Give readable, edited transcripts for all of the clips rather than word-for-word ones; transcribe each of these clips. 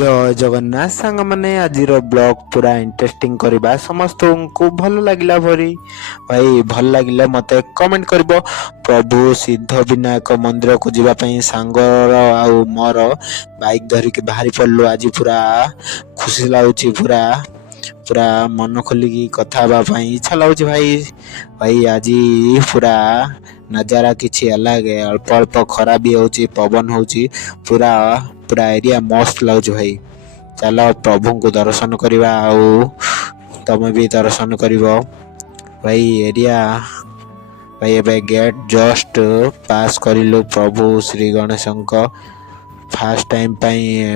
जय जगन्नाथ सांग मैंने आज ब्लॉग पूरा इंटरेस्टिंग करवा समस्त को भल लगिला भरी भाई भल लगिले मते कमेंट करबो। प्रभु सिद्ध विनायक मंदिर को जीवाई सांगर आउ मोर बाइक धरिक बाहरी पड़लु। आज पूरा खुशी लगुच, पूरा पूरा मन खोलिकी कथा हाँपाई इच्छा लगुच भाई। भाई आज पूरा नजारा किसी अलग है, अल्प अल्प खरा भी होची, पवन होची, पूरा पूरा एरिया मस्त लगुच भाई। चलो प्रभु को दर्शन करवा, तमे भी दर्शन करिव भाई। एरिया भाई एबे गेट जस्ट पास करिलु प्रभु श्री गणेश फास्ट टाइम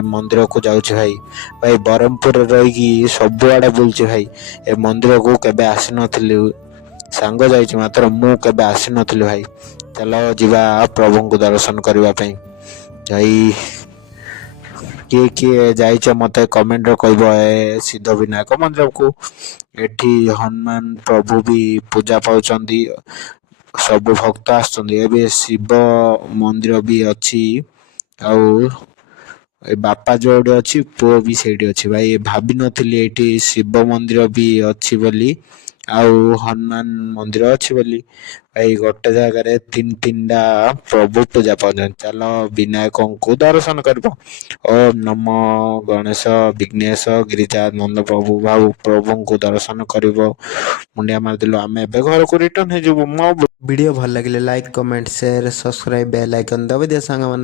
मंदिर को जाऊँ भाई। भाई ब्रह्मपुर रही सब आड़े बुलची भाई। ए मंदिर को केबे आसी नथिलु, सांग जाइछि मात्र मु केबे आसी नथिलु भाई। चलो जीवा प्रभु को दर्शन करबा पई भाई। किए किए जाइछ मते कमेंट रे कहबो। ए सिद्ध विनायक मंदिर को एठी हनुमान प्रभु भी पूजा पाउचंदी, सब भक्त आसुचंदी। एबे शिव मंदिर भी अछि, आउ बापा जोड़े अच्छी पुओ भी सेठी अच्छी भाई। भाभी नथिली एठी शिव मंदिर भी अच्छी बोली, आउ हनुमान मंदिर अच्छी बोली भाई। गोटे जगार तीन प्रभु पूजा पाउछन। चलो विनायक को दर्शन करबो। ओम नमो गणेश विघ्नेश गिरिजा नंद प्रभु भाव प्रभु को दर्शन करबो। मुंडिया मारदिलो आमे एबे घर को रिटर्न हे जबो। मो वीडियो भल लागिले like comment share subscribe bell icon दबा दिया सांग माने।